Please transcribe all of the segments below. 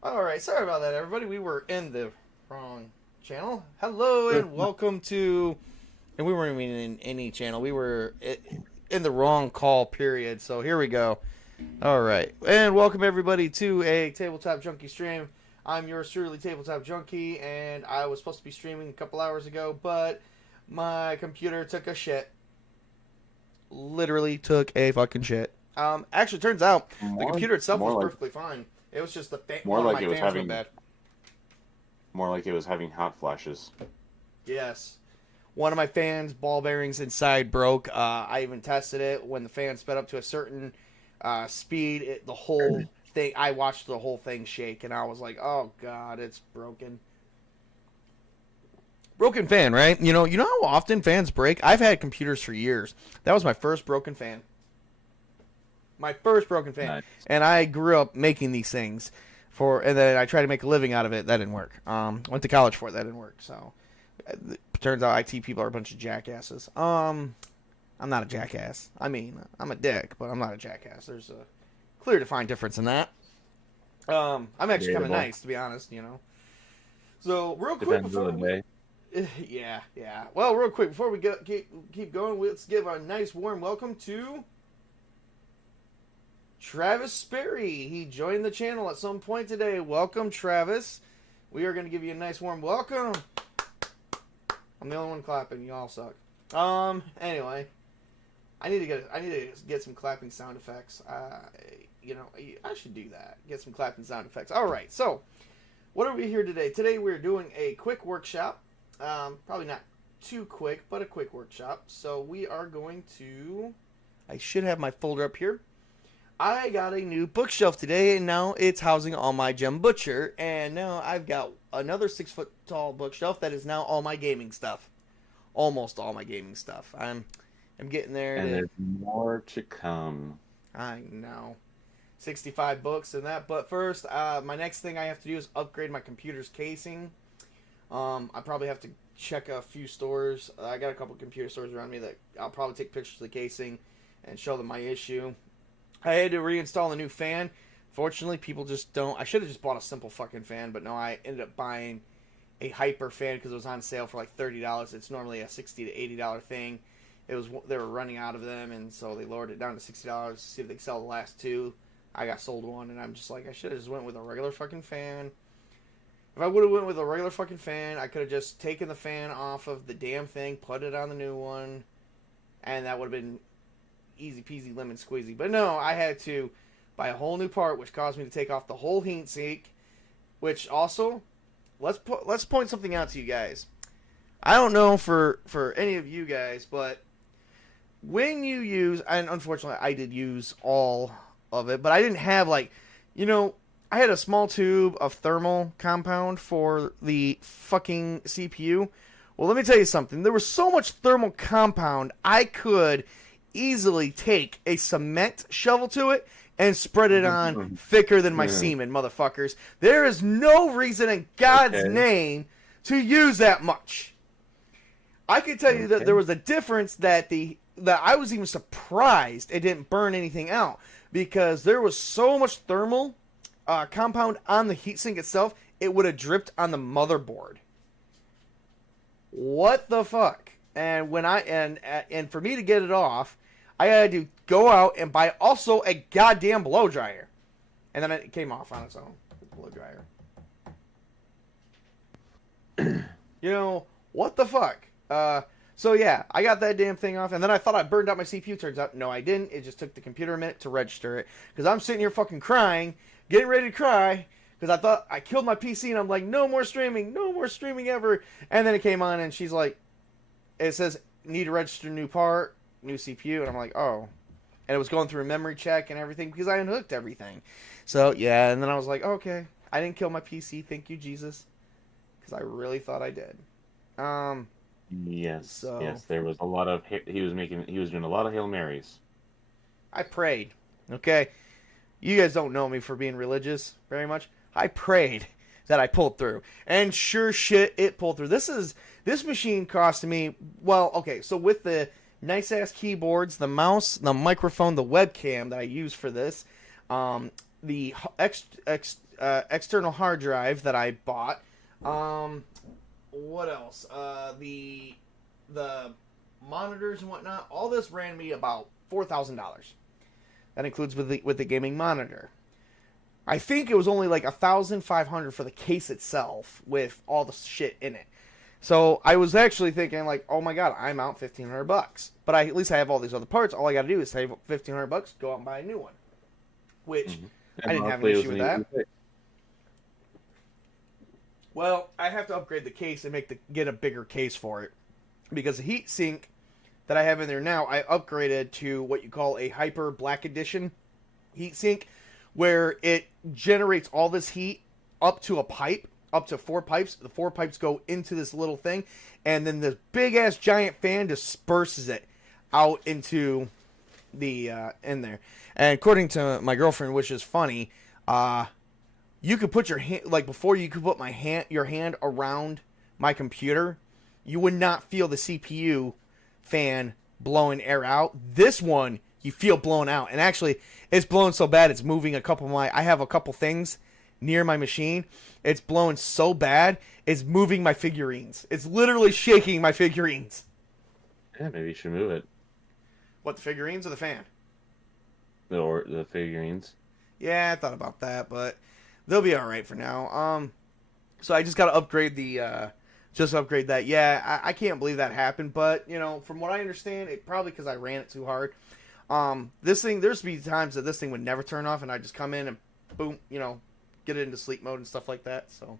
Alright, sorry about that, everybody. We were in the wrong channel. Hello, and welcome to... And we weren't even in any channel. We were in the wrong call, period. So here we go. Alright, and welcome, everybody, to a Tabletop Junkie stream. I'm yours truly, Tabletop Junkie, and I was supposed to be streaming a couple hours ago, but my computer took a shit. Literally took a fucking shit. Actually, turns out the computer itself was perfectly fine. It was just the more like it was having bad. More like it was having hot flashes. Yes, one of my fans' ball bearings inside broke. I even tested it when the fan sped up to a certain speed. The whole thing. I watched the whole thing shake, and I was like, "Oh God, it's broken." Broken fan, right? You know how often fans break. I've had computers for years. That was my first broken fan. My first broken fan. Nice. And I grew up making these things and then I tried to make a living out of it. That didn't work. Went to college for it. That didn't work. So it turns out IT people are a bunch of jackasses. I'm not a jackass. I mean, I'm a dick, but I'm not a jackass. There's a clear defined difference in that. I'm actually kind of nice, to be honest, So real quick before yeah. Well, real quick before we keep going, let's give a nice warm welcome to Travis Sperry. He joined the channel at some point today. Welcome, Travis. We are going to give you a nice warm welcome. I'm the only one clapping. You all suck. Anyway, I need to get some clapping sound effects. I should do that. Get some clapping sound effects. All right. So, what are we here today? Today we're doing a quick workshop. Probably not too quick, but a quick workshop. So we are going to. I should have my folder up here. I got a new bookshelf today, and now it's housing all my Gem Butcher, and now I've got another 6-foot tall bookshelf that is now all my gaming stuff. Almost all my gaming stuff. I'm getting there. And there's more to come. I know. 65 books and that, but first, my next thing I have to do is upgrade my computer's casing. I probably have to check a few stores. I got a couple computer stores around me that I'll probably take pictures of the casing and show them my issue. I had to reinstall a new fan. Fortunately, people just don't. I should have just bought a simple fucking fan, but no, I ended up buying a hyper fan because it was on sale for like $30. It's normally a $60 to $80 thing. They were running out of them, and so they lowered it down to $60 to see if they could sell the last two. I got sold one, and I'm just like, I should have just went with a regular fucking fan. If I would have went with a regular fucking fan, I could have just taken the fan off of the damn thing, put it on the new one, and that would have been easy peasy lemon squeezy. But no, I had to buy a whole new part, which caused me to take off the whole heat sink, which also let's point something out to you guys. I don't know for any of you guys, but when you use, and unfortunately I did use all of it, but I didn't have like, I had a small tube of thermal compound for the fucking CPU. Well, let me tell you something. There was so much thermal compound, I could easily take a cement shovel to it and spread it on thicker than my semen, motherfuckers. There is no reason in God's name to use that much. I can tell you that there was a difference that I was even surprised it didn't burn anything out, because there was so much thermal compound on the heatsink itself, it would have dripped on the motherboard. What the fuck? And when and for me to get it off, I had to go out and buy also a goddamn blow dryer, and then it came off on its own. Blow dryer. What the fuck? So yeah, I got that damn thing off, and then I thought I burned out my CPU. Turns out, no, I didn't. It just took the computer a minute to register it, because I'm sitting here fucking crying, getting ready to cry, because I thought I killed my PC, and I'm like, no more streaming ever. And then it came on, and she's like, it says, need to register new part, new CPU, and I'm like, oh. And it was going through a memory check and everything, because I unhooked everything. So, yeah, and then I was like, okay, I didn't kill my PC, thank you, Jesus, because I really thought I did. Yes, there was a lot of, he was doing a lot of Hail Marys. I prayed, okay? You guys don't know me for being religious very much. I prayed that I pulled through, and sure shit, it pulled through. This machine cost me, well, okay, so with the nice ass keyboards, the mouse, the microphone, the webcam that I use for this, the external hard drive that I bought, what else? The monitors and whatnot. All this ran me about $4,000. That includes with the gaming monitor. I think it was only like $1,500 for the case itself with all the shit in it. So I was actually thinking like, oh my god, I'm out $1,500. But at least I have all these other parts. All I got to do is save $1,500, go out and buy a new one. Which I didn't have an issue with that. Well, I have to upgrade the case and get a bigger case for it, because the heat sink that I have in there now, I upgraded to what you call a Hyper Black Edition heat sink, where it generates all this heat up to a pipe, up to 4 pipes. The 4 pipes go into this little thing, and then this big ass giant fan disperses it out into the in there. And according to my girlfriend, which is funny, you could put your hand, like before you could put your hand around my computer, you would not feel the CPU fan blowing air out. This one, you feel blown out. And actually, it's blowing so bad, it's moving I have a couple things near my machine. It's blowing so bad, it's moving my figurines. It's literally shaking my figurines. Yeah, maybe you should move it. What, the figurines or the fan? Or the figurines. Yeah, I thought about that, but they'll be alright for now. So I just gotta upgrade upgrade that. Yeah, I can't believe that happened, but, from what I understand, it probably because I ran it too hard. This thing, there's be times that this thing would never turn off, and I just come in and boom, get it into sleep mode and stuff like that, so.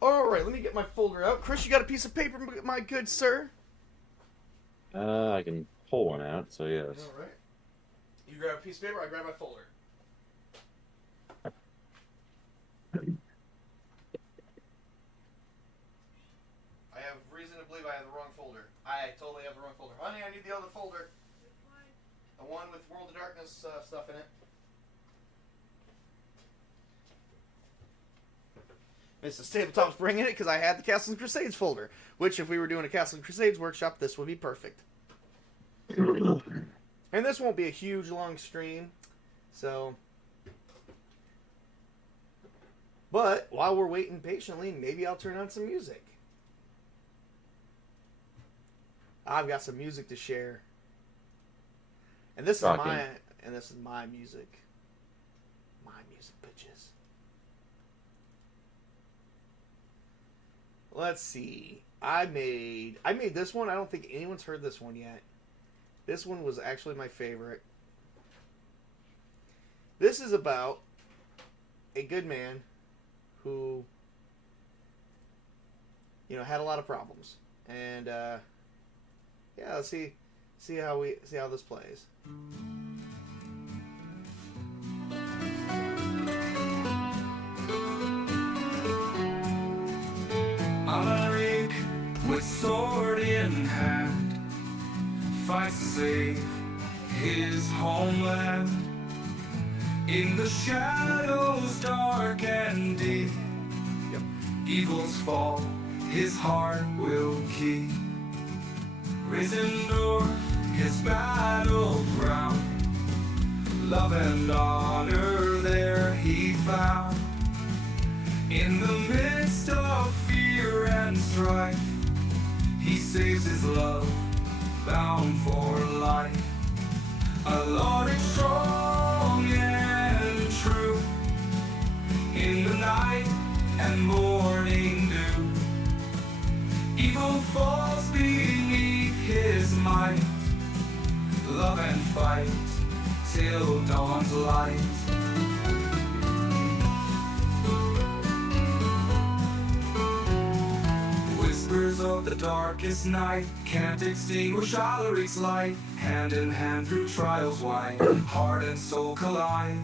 Alright, let me get my folder out. Chris, you got a piece of paper, my good sir? I can pull one out, so yes. Alright. You grab a piece of paper, I grab my folder. I have reason to believe I have the wrong folder. I totally have the wrong folder. Honey, I need the other folder. The one with World of Darkness stuff in it. Mrs. Tabletop's bringing it because I had the Castles and Crusades folder. Which, if we were doing a Castles and Crusades workshop, this would be perfect. And this won't be a huge, long stream. So. But, while we're waiting patiently, maybe I'll turn on some music. I've got some music to share. And this is my music. My music, bitches. Let's see. I made this one. I don't think anyone's heard this one yet. This one was actually my favorite. This is about a good man who had a lot of problems. And yeah, let's see how this plays. Alarik, with sword in hand, fights to save his homeland. In the shadows dark and deep, evil's fall his heart will keep. Risen north, his battleground, love and honor there he found. In the midst of fear and strife, he saves his love, bound for life. Alarik strong and true, in the night and morning dew, evil falls beneath his might. Love and fight till dawn's light. Whispers of the darkest night can't extinguish Alarik's light. Hand in hand through trials wide, heart and soul collide,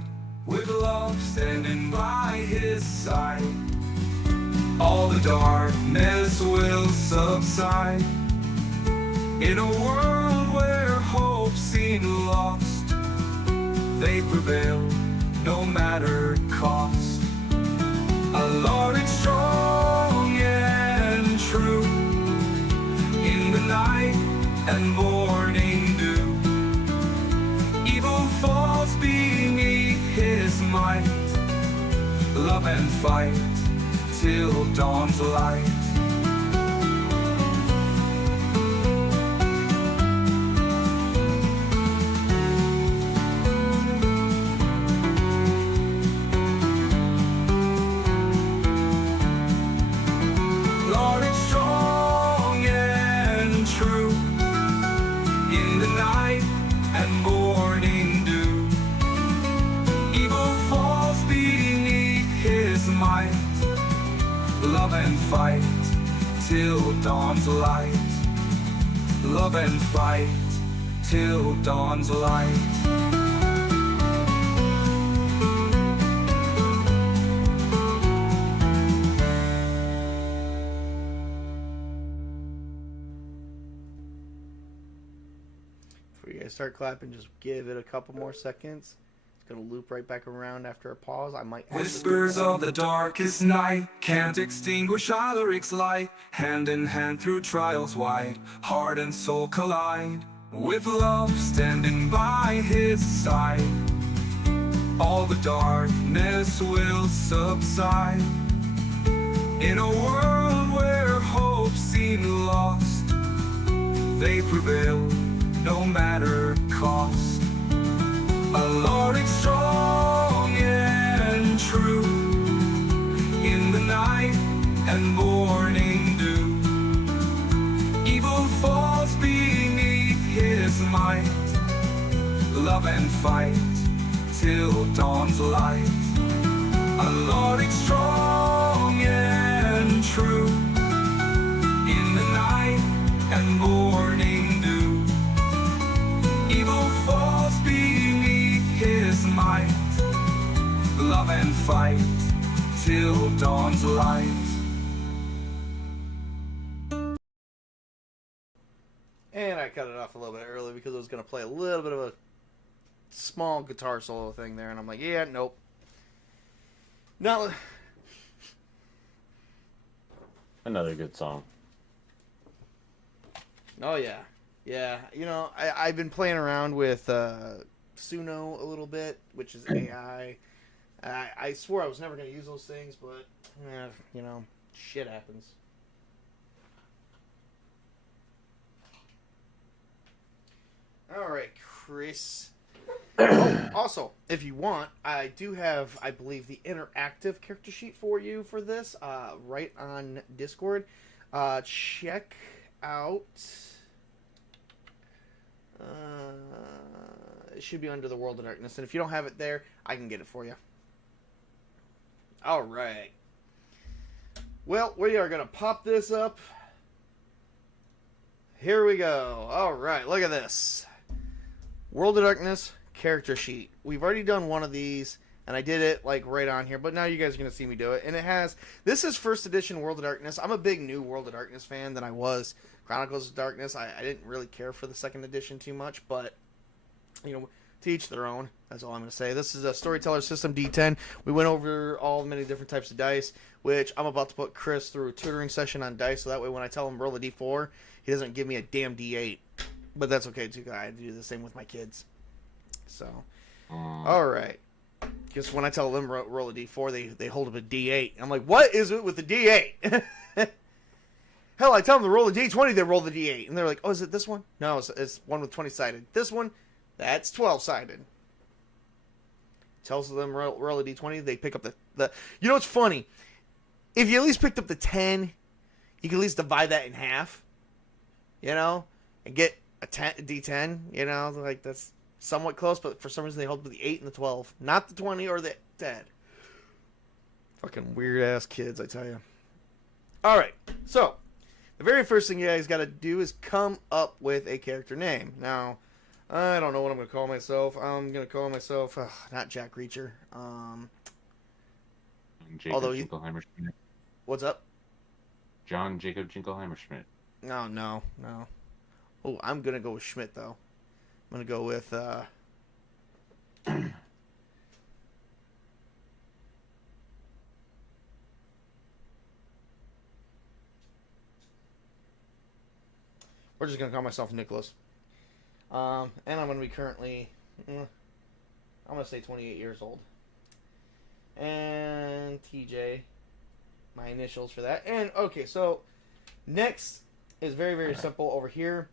with love standing by his side. All the darkness will subside. In a world where hope seemed lost, they prevail no matter cost. Alarik strong and true, in the night and morning dew, evil falls beneath his might. Love and fight till dawn's light. Alarik strong and true, in the night and morning dew, evil falls beneath his might. Love and fight till dawn's light. Love and fight till dawn's light. Before you guys start clapping, just give it a couple more seconds. Gonna loop right back around after a pause. I might Whispers of the darkest night can't extinguish Alarik's light. Hand in hand through trials wide, heart and soul collide, with love standing by his side. All the darkness will subside. In a world where hope seemed lost, they prevail no matter cost. Alarik strong and true, in the night and morning dew, evil falls beneath his might. Love and fight till dawn's light. Alarik strong and true, in the night and morning dew, evil falls beneath his might. Love and fight till dawn's light. And I cut it off a little bit early because I was going to play a little bit of a small guitar solo thing there, and I'm like, yeah, nope. Not. Another good song. Oh yeah, yeah. I've been playing around with Suno a little bit, which is AI. I swore I was never going to use those things, but shit happens. All right, Chris. Oh, also, if you want, I do have, I believe, the interactive character sheet for you for this, right on Discord. Check out. It should be under the World of Darkness, and if you don't have it there, I can get it for you. All right. Well, we are going to pop this up. Here we go. All right, look at this. World of Darkness character sheet. We've already done one of these, and I did it like right on here, but now you guys are going to see me do it. And it has, this is first edition World of Darkness. I'm a big new World of Darkness fan than I was Chronicles of Darkness. I didn't really care for the second edition too much, but, you know, to each their own. That's all I'm going to say. This is a Storyteller System D10. We went over all the many different types of dice, which I'm about to put Chris through a tutoring session on dice, so that way when I tell him roll a D4, he doesn't give me a damn D8. But that's okay, too. I do the same with my kids. So, all right. Because when I tell them roll a D4, they hold up a D8. I'm like, what is it with the D8? Hell, I tell them to roll a D20, they roll the D8. And they're like, oh, is it this one? No, it's one with 20-sided. This one, that's 12-sided. Tells them roll a D20, they pick up the... You know what's funny? If you at least picked up the 10, you can at least divide that in half. You know? And get a D10, you know? Like, that's somewhat close, but for some reason they hold the 8 and the 12. Not the 20 or the 10. Fucking weird-ass kids, I tell you. Alright, so... The very first thing you guys got to do is come up with a character name. Now, I don't know what I'm going to call myself. I'm going to call myself, not Jack Reacher. Jacob Jingleheimer Schmidt. What's up? John Jacob Jingleheimer Schmidt. No. Oh, I'm going to go with Schmidt, though. I'm going to go with, we're just going to call myself Nicholas. And I'm going to be currently, I'm going to say 28 years old. And TJ, my initials for that. And, okay, so next is very, very simple over here.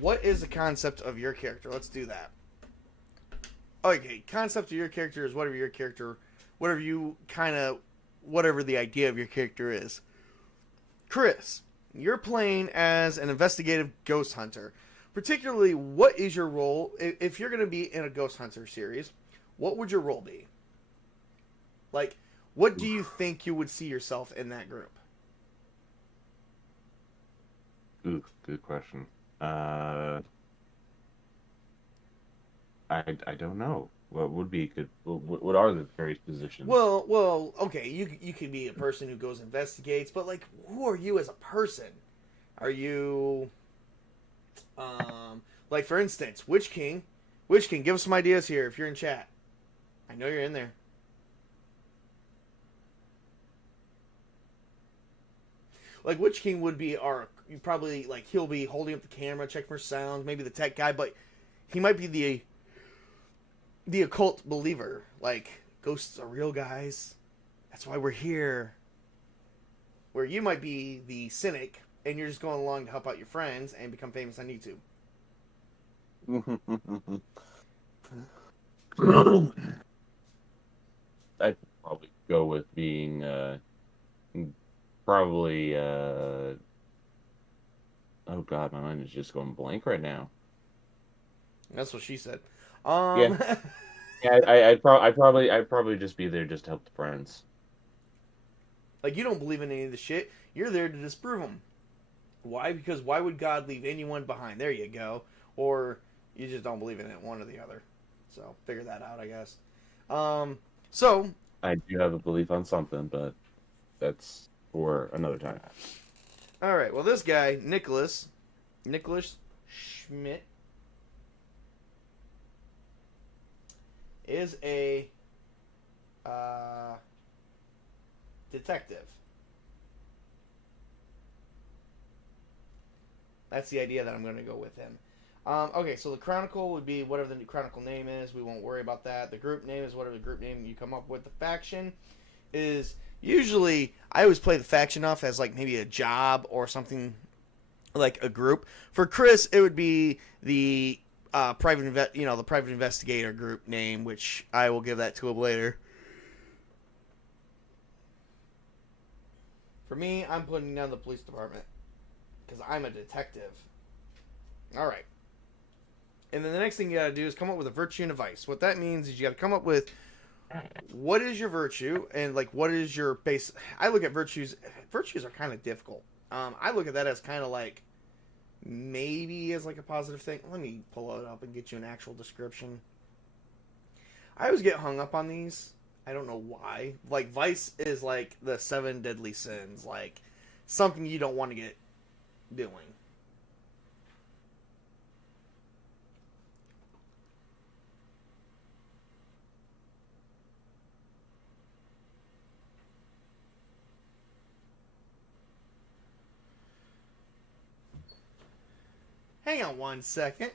What is the concept of your character? Let's do that. Okay, concept of your character is whatever the idea of your character is. Chris, you're playing as an investigative ghost hunter. Particularly, what is your role? If you're going to be in a ghost hunter series, what would your role be? Like, what do you think you would see yourself in that group? Ooh, good question. I don't know. What would be good? What are the various positions? Well, okay. You could be a person who goes investigates, but like, who are you as a person? Are you, like for instance, Witch King? Witch King, give us some ideas here if you're in chat. I know you're in there. Like Witch King would be he'll be holding up the camera, checking for sounds, maybe the tech guy, but he might be the occult believer. Like, ghosts are real, guys. That's why we're here. Where you might be the cynic, and you're just going along to help out your friends and become famous on YouTube. I'd probably go with being probably oh god, my mind is just going blank right now. That's what she said. Yeah, I'd probably just be there just to help the friends. Like, you don't believe in any of the shit. You're there to disprove them. Why? Because why would God leave anyone behind? There you go. Or you just don't believe in it, one or the other. So, figure that out, I guess. So... I do have a belief on something, but that's for another time. Alright, well, this guy, Nicholas Schmidt, is a detective. That's the idea that I'm going to go with him. Okay, so the Chronicle would be whatever the Chronicle name is. We won't worry about that. The group name is whatever the group name you come up with. The faction is usually, I always play the faction off as like maybe a job or something like a group. For Chris, it would be the private investigator group name, which I will give that to him later. For me, I'm putting down the police department because I'm a detective. All right. And then the next thing you got to do is come up with a virtue and a vice. What that means is you got to come up with what is your virtue, and like what is your base? I look at virtues. Virtues are kind of difficult. I look at that as kind of like maybe as like a positive thing. Let me pull it up and get you an actual description. I always get hung up on these. I don't know why. Like vice is like the 7 deadly sins, like something you don't want to get doing. Hang on one second.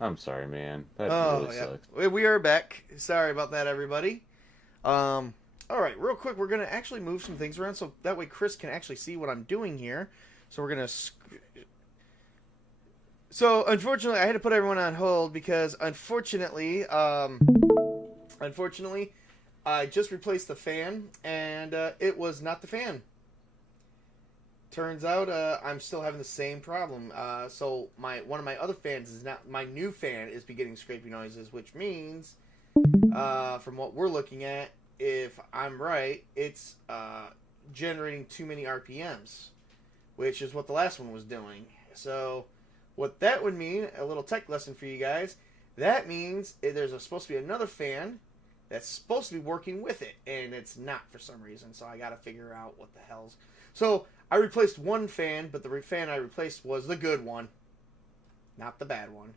I'm sorry, man. That really Yeah. sucks. We are back. Sorry about that, everybody. All right, real quick, we're gonna actually move some things around so that way Chris can actually see what I'm doing here. So we're gonna. So unfortunately, I had to put everyone on hold because unfortunately, I just replaced the fan and it was not the fan. Turns out I'm still having the same problem. So one of my other fans is not, my new fan is beginning scraping noises, which means from what we're looking at, if I'm right, it's generating too many RPMs, which is what the last one was doing. So what that would mean, a little tech lesson for you guys, that means there's supposed to be another fan that's supposed to be working with it, and it's not for some reason. So I got to figure out what the hell's. So I replaced one fan, but the fan I replaced was the good one, not the bad one.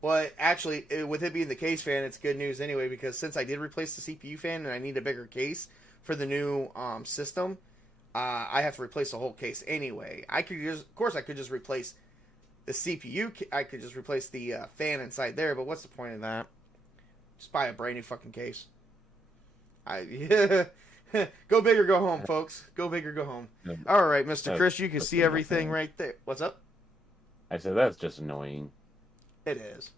But actually, with it being the case fan, it's good news anyway, because since I did replace the CPU fan and I need a bigger case for the new system, I have to replace the whole case anyway. I could just, of course, I could just replace the CPU. I could just replace the fan inside there, but what's the point of that? Just buy a brand new fucking case. Go big or go home, folks. Go big or go home. Yeah. All right, Mr. Chris, you can see everything right there. What's up? I said that's just annoying. It is.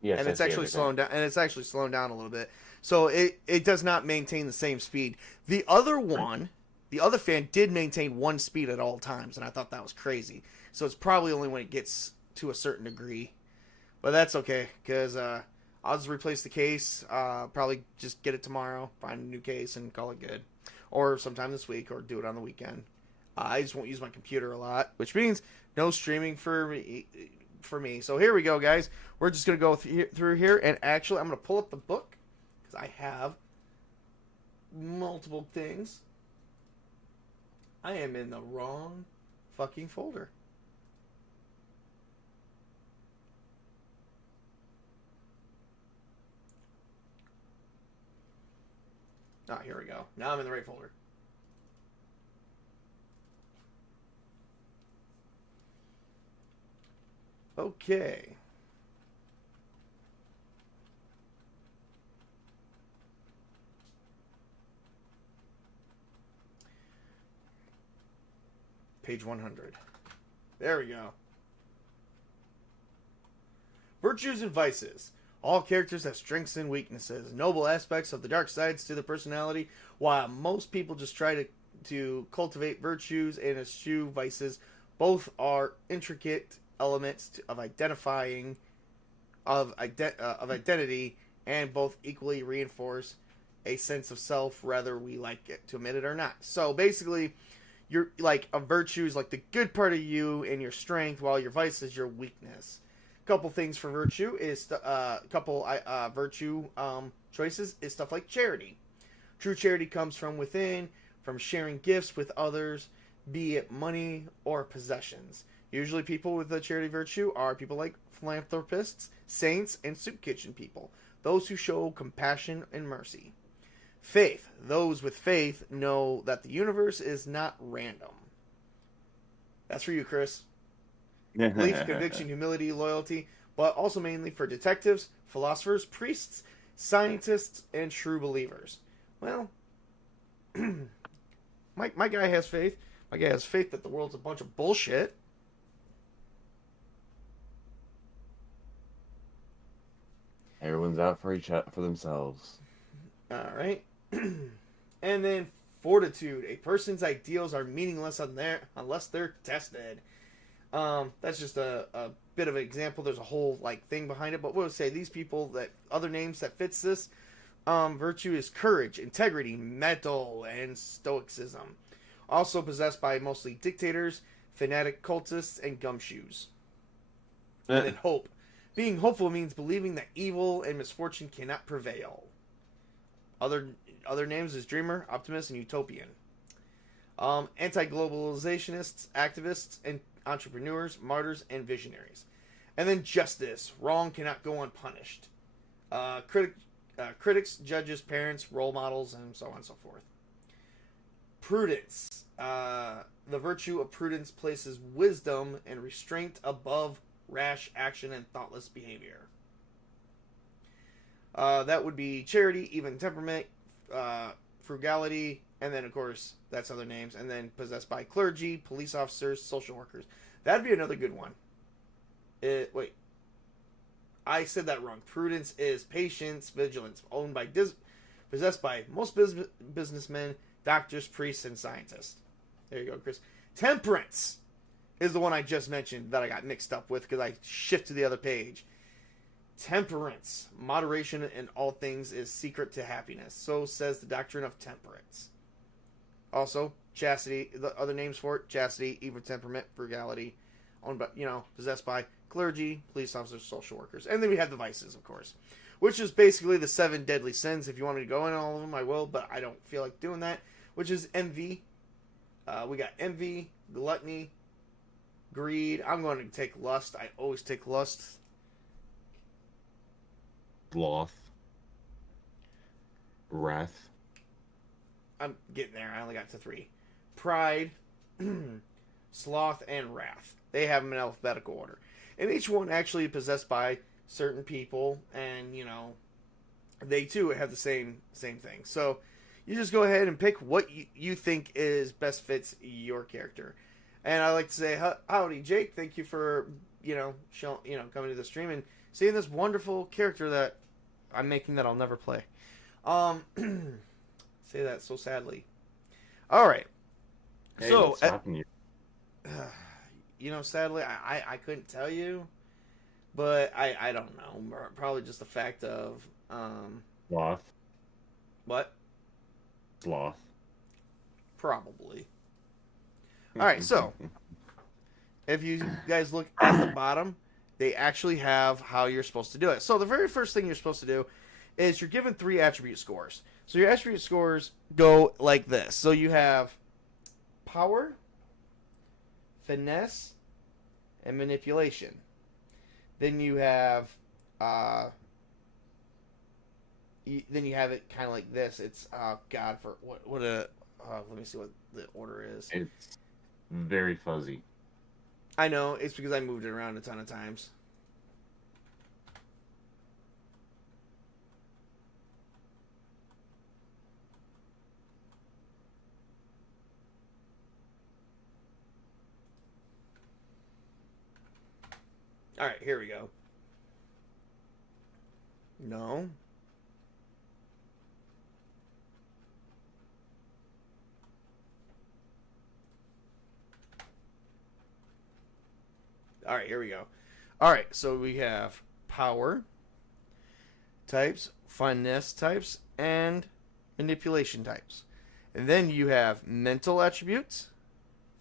Yes, and it's actually slowing down. And it's actually slowing down a little bit. So it does not maintain the same speed. The other one, the other fan did maintain one speed at all times, and I thought that was crazy. So it's probably only when it gets to a certain degree, but that's okay because I'll just replace the case. Probably just get it tomorrow, find a new case, and call it good. Or sometime this week, or do it on the weekend. I just won't use my computer a lot, which means no streaming for me. So here we go, guys. We're just going to go through here, and actually I'm going to pull up the book, because I have multiple things. I am in the wrong fucking folder. Ah, here we go. Now I'm in the right folder. Okay. Page 100. There we go. Virtues and vices. All characters have strengths and weaknesses, noble aspects of the dark sides to their personality, while most people just try to cultivate virtues and eschew vices. Both are intricate elements of identity, and both equally reinforce a sense of self, whether we like it to admit it or not. So basically, you're like a virtue is like the good part of you and your strength, while your vice is your weakness. Couple things for virtue is virtue choices is stuff like charity. True charity comes from within, from sharing gifts with others, be it money or possessions. Usually people with a charity virtue are people like philanthropists, saints, and soup kitchen people. Those who show compassion and mercy. Faith. Those with faith know that the universe is not random. That's for you, Chris. Belief, conviction, humility, loyalty, but also mainly for detectives, philosophers, priests, scientists, and true believers. Well, my guy has faith. My guy has faith that the world's a bunch of bullshit. Everyone's out for themselves. All right. And then fortitude. A person's ideals are meaningless unless they're tested. That's just a bit of an example. There's a whole thing behind it, but we'll say these people that other names that fits this virtue is courage, integrity, mettle, and stoicism. Also possessed by mostly dictators, fanatic cultists, and gumshoes. And then hope. Being hopeful means believing that evil and misfortune cannot prevail. Other names is dreamer, optimist, and utopian. Anti-globalizationists, activists, and entrepreneurs, martyrs, and visionaries. And then justice. Wrong cannot go unpunished. Critics, judges, parents, role models, and so on and so forth. Prudence. The virtue of prudence places wisdom and restraint above rash action and thoughtless behavior. That would be charity, even temperament, frugality, and then, of course, that's other names. And then possessed by clergy, police officers, social workers. That'd be another good one. Wait. I said that wrong. Prudence is patience, vigilance, possessed by most businessmen, doctors, priests, and scientists. There you go, Chris. Temperance is the one I just mentioned that I got mixed up with because I shifted to the other page. Temperance. Moderation in all things is secret to happiness. So says the doctrine of temperance. Also, chastity. The other names for it: chastity, evil temperament, frugality. Owned by, possessed by clergy, police officers, social workers, and then we have the vices, of course, which is basically the 7 deadly sins. If you want me to go in all of them, I will, but I don't feel like doing that. Which is envy. We got envy, gluttony, greed. I'm going to take lust. I always take lust. Sloth. Wrath. I'm getting there. I only got to 3. Pride, sloth, and wrath. They have them in alphabetical order. And each one actually possessed by certain people, and, they too have the same thing. So you just go ahead and pick what you think is best fits your character. And I like to say, howdy, Jake. Thank you for, coming to the stream and seeing this wonderful character that I'm making that I'll never play. Say that so sadly. All right. Hey, so, what's stopping you? Sadly, I couldn't tell you, but I don't know. Probably just the fact of Sloth. What? Sloth. Probably. All right, so if you guys look at the bottom, they actually have how you're supposed to do it. So the very first thing you're supposed to do is you're given 3 attribute scores. So your attribute scores go like this. So you have power, finesse, and manipulation. Then you have then you have it kind of like this. It's let me see what the order is. It's very fuzzy. I know, it's because I moved it around a ton of times. Alright, here we go. No. Alright, here we go. Alright, so we have power types, finesse types, and manipulation types. And then you have mental attributes,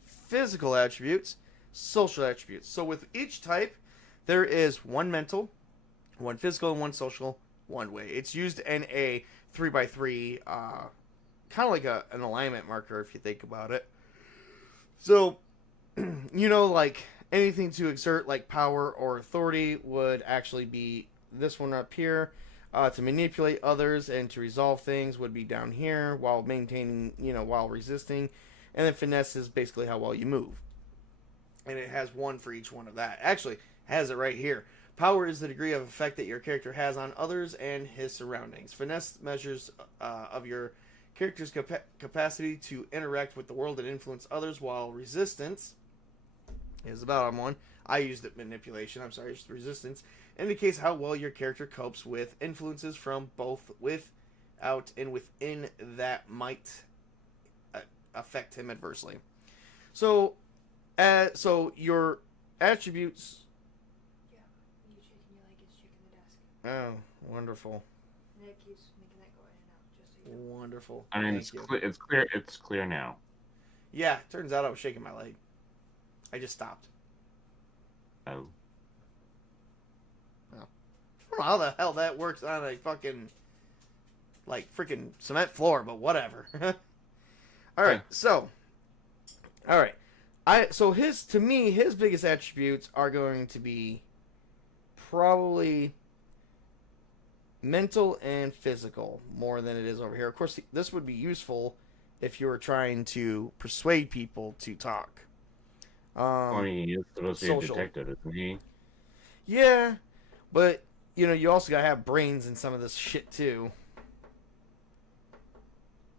physical attributes, social attributes. So with each type, there is 1 mental, 1 physical, and 1 social, 1 way. It's used in a 3x3, kind of like an alignment marker if you think about it. So, like anything to exert like power or authority would actually be this one up here. To manipulate others and to resolve things would be down here while maintaining, while resisting. And then finesse is basically how well you move. And it has 1 for each one of that. Actually, has it right here. Power is the degree of effect that your character has on others and his surroundings. Finesse measures of your character's capacity to interact with the world and influence others, while resistance is the bottom one. I used it manipulation. I'm sorry, it's resistance. Indicates how well your character copes with influences from both without and within that might affect him adversely. So your attributes. Yeah, you shaking your leg is shaking the desk. Oh, wonderful. And it keeps making that go in and out, just so you know. Wonderful. I mean, Thank it's you. It's clear now. Yeah, turns out I was shaking my leg. I just stopped. Oh. I don't know how the hell that works on a fucking freaking cement floor, but whatever. All right, so his biggest attributes are going to be probably mental and physical more than it is over here. Of course, this would be useful if you were trying to persuade people to talk. I mean, he's supposed to be social. a detective, isn't he? Yeah, but you also gotta have brains in some of this shit too.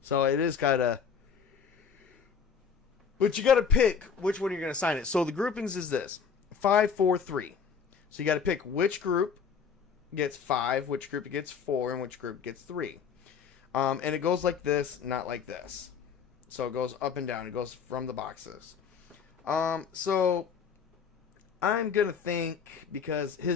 So it is gotta. But you gotta pick which one you're gonna assign it. So the groupings is this: 5, 4, 3. So you gotta pick which group gets 5, which group gets 4, and which group gets 3. And it goes like this, not like this. So it goes up and down. It goes from the boxes. So I'm gonna think, because he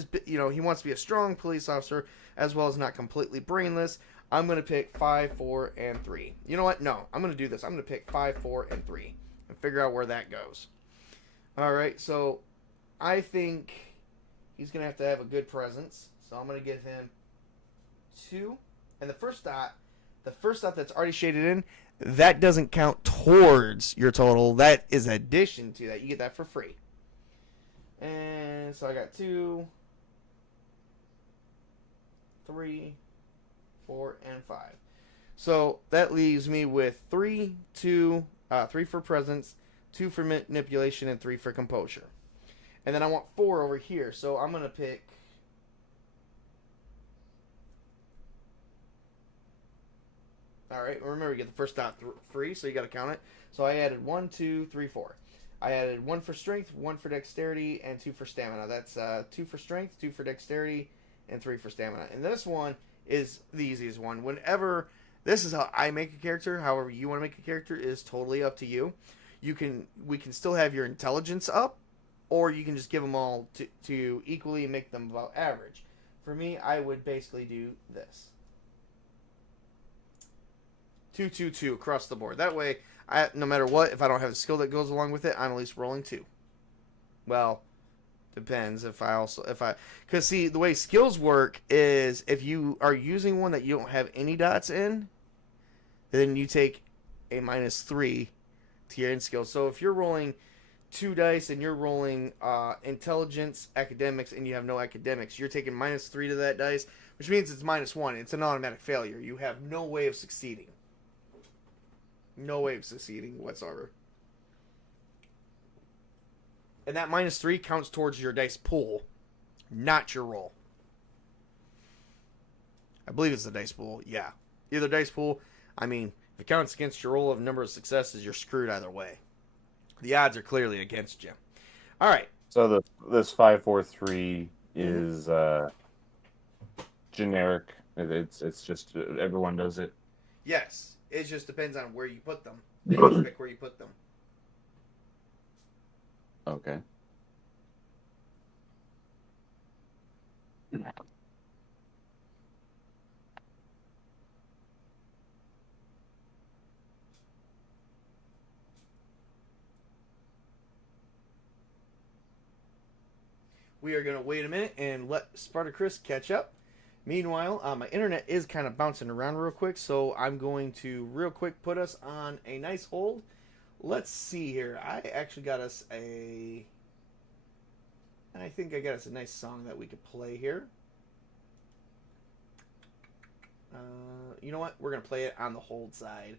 wants to be a strong police officer as well as not completely brainless. I'm going to pick 5, 4, and 3. You know what? No, I'm going to do this. I'm going to pick 5, 4, and 3 and figure out where that goes. All right, so I think he's going to have a good presence. So I'm going to give him 2. And the first dot that's already shaded in, that doesn't count towards your total. That is addition to that. You get that for free. And so I got 2, 3, 4, and 5. So that leaves me with 3 for presence, 2 for manipulation, and 3 for composure. And then I want 4 over here. So I'm going to pick... Alright, remember you get the first dot free, so you got to count it. So I added 1, 2, 3, 4. I added 1 for strength, 1 for dexterity, and 2 for stamina. That's 2 for strength, 2 for dexterity, and 3 for stamina. And this one is the easiest one. This is how I make a character. However you want to make a character is totally up to you. We can still have your intelligence up, or you can just give them all to equally make them about average. For me, I would basically do this. 2, 2, 2 across the board. That way, no matter what, if I don't have a skill that goes along with it, I'm at least rolling 2. Well, depends because see, the way skills work is if you are using one that you don't have any dots in, then you take a -3 to your end skill. So if you're rolling 2 dice and you're rolling intelligence, academics, and you have no academics, you're taking -3 to that dice, which means it's -1. It's an automatic failure. You have no way of succeeding. No way of succeeding whatsoever. And that -3 counts towards your dice pool, not your roll. I believe it's the dice pool. Yeah. Either dice pool. I mean, if it counts against your roll of number of successes, you're screwed either way. The odds are clearly against you. All right. So this 5, 4, 3 is generic. It's just everyone does it. Yes. It just depends on where you put them. You just pick where you put them. Okay. We are going to wait a minute and let Spartacus catch up. Meanwhile, my internet is kind of bouncing around real quick, so I'm going to real quick put us on a nice hold. Let's see here. I actually got us I think I got us a nice song that we could play here. You know what? We're going to play it on the hold side.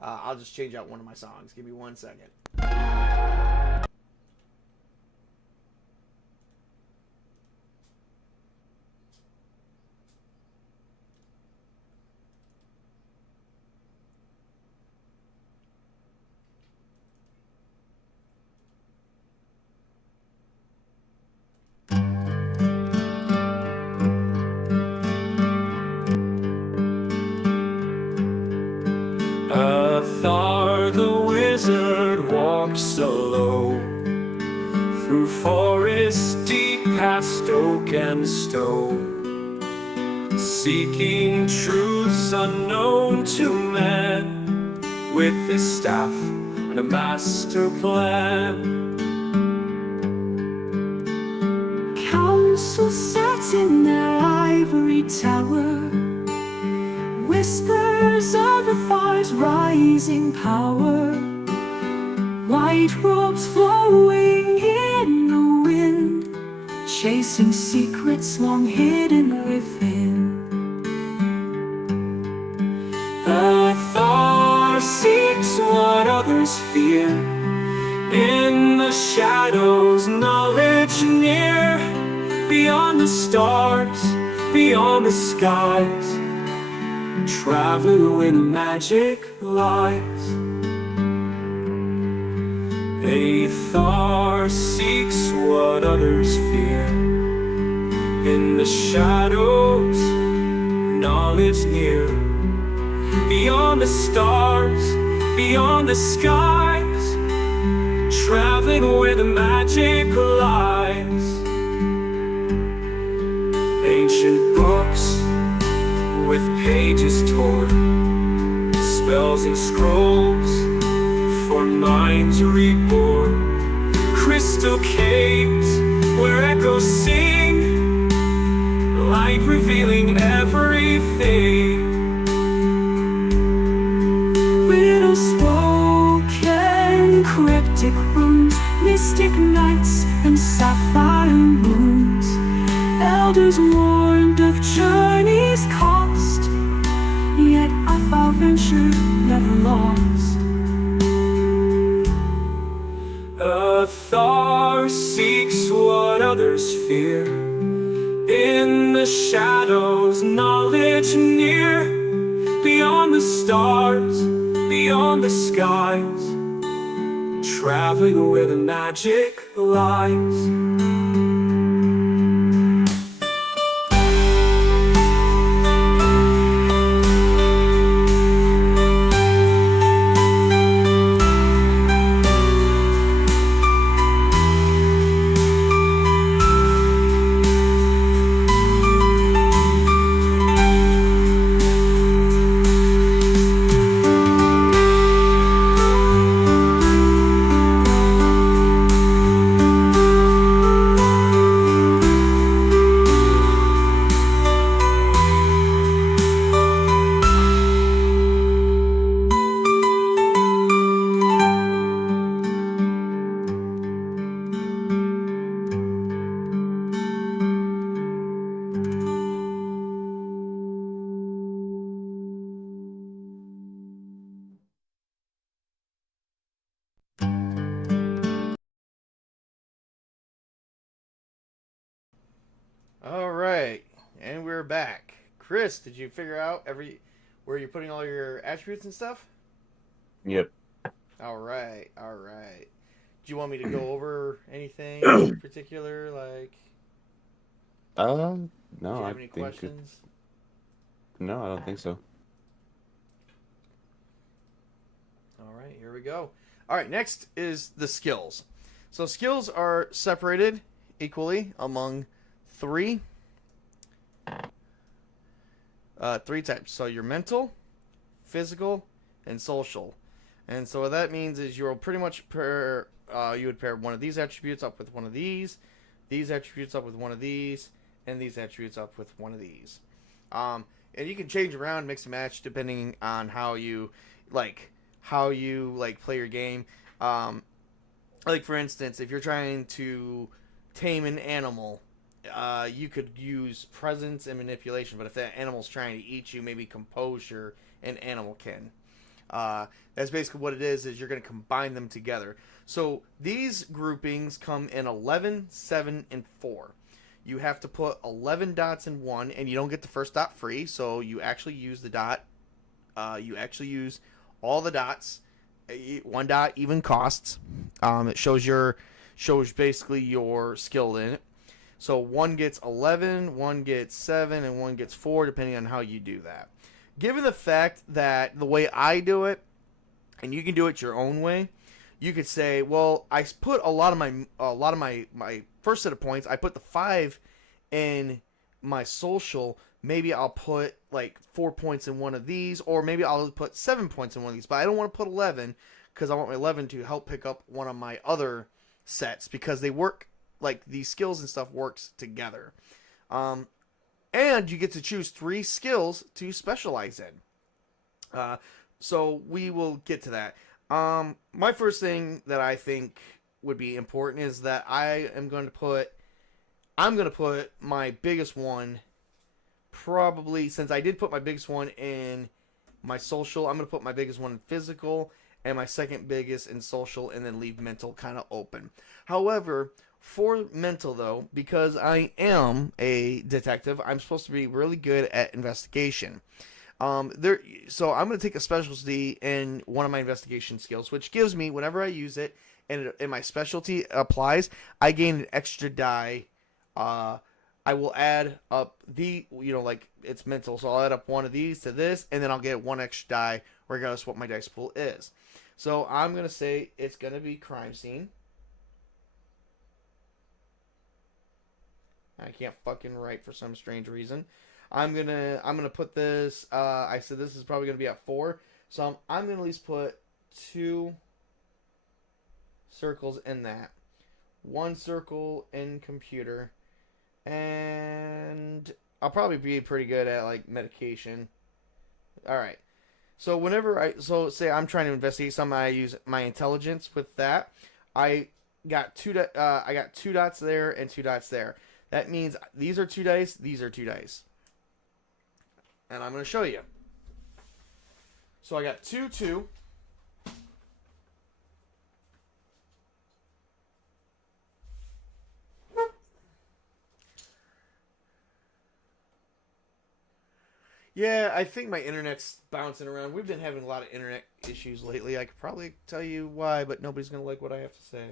I'll just change out one of my songs. Give me 1 second. Athar the wizard walked solo through forests deep past oak and stone, seeking truths unknown to men, with his staff and a master plan. Council sat in their ivory tower, whispers of Athar's rising power, white robes flowing in the wind, chasing secrets long hidden within. Athar seeks what others fear, in the shadows knowledge near, beyond the stars, beyond the skies, traveling where the magic lies. Athar seeks what others fear, in the shadows, knowledge near, beyond the stars, beyond the skies, traveling where the magic lies. Ancient books with pages torn, spells and scrolls for minds reborn. Crystal caves where echoes sing, light revealing everything. Riddles spoken, cryptic runes, mystic nights and sapphire moons. Elders warned of journey's cost, yet our venture never lost. Athar seeks what others fear, in the shadows knowledge near, beyond the stars, beyond the skies, traveling where the magic lies. All right, and we're back. Chris, did you figure out where you're putting all your attributes and stuff? Yep. All right, all right. Do you want me to go over anything in particular? Like, No, do you I have any think questions? no, I don't think so. All right, here we go. All right, next is the skills. So skills are separated equally among three types. So your mental, physical, and social. And so what that means is you'll pretty much you would pair one of these attributes up with one of these attributes up with one of these, and these attributes up with one of these. And you can change around, mix and match depending on how you play your game. Like for instance, if you're trying to tame an animal, you could use presence and manipulation, but if that animal's trying to eat you, maybe composure and animal kin. That's basically what it is you're going to combine them together. So these groupings come in 11, 7, and 4. You have to put 11 dots in one, and you don't get the first dot free, so you actually use the dot. You actually use all the dots. One dot even costs. It shows basically your skill in it. So one gets 11, one gets 7, and one gets 4, depending on how you do that. Given the fact that the way I do it, and you can do it your own way, you could say, well, I put a lot of my first set of points. I put the 5 in my social. Maybe I'll put like 4 points in one of these, or maybe I'll put 7 points in one of these. But I don't want to put 11 because I want my 11 to help pick up one of my other sets because they work. Like these skills and stuff works together. And you get to choose 3 skills to specialize in. So we will get to that. My first thing that I think would be important is that I'm going to put my biggest one, probably, since I did put my biggest one in my social, I'm going to put my biggest one in physical and my second biggest in social, and then leave mental kind of open. However, for mental, though, because I am a detective, I'm supposed to be really good at investigation. So I'm going to take a specialty in one of my investigation skills, which gives me, whenever I use it, and my specialty applies, I gain an extra die. I will add up it's mental, so I'll add up one of these to this, and then I'll get 1 extra die, regardless of what my dice pool is. So I'm going to say it's going to be crime scene. I can't fucking write for some strange reason. I'm gonna put this. I said this is probably gonna be at 4, so I'm gonna at least put 2 circles in that, 1 circle in computer, and I'll probably be pretty good at like medication. All right. So say I'm trying to investigate something, I use my intelligence with that. I got I got 2 dots there and 2 dots there. That means these are 2 dice, these are 2 dice. And I'm going to show you. So I got 2, 2. Yeah, I think my internet's bouncing around. We've been having a lot of internet issues lately. I could probably tell you why, but nobody's going to like what I have to say.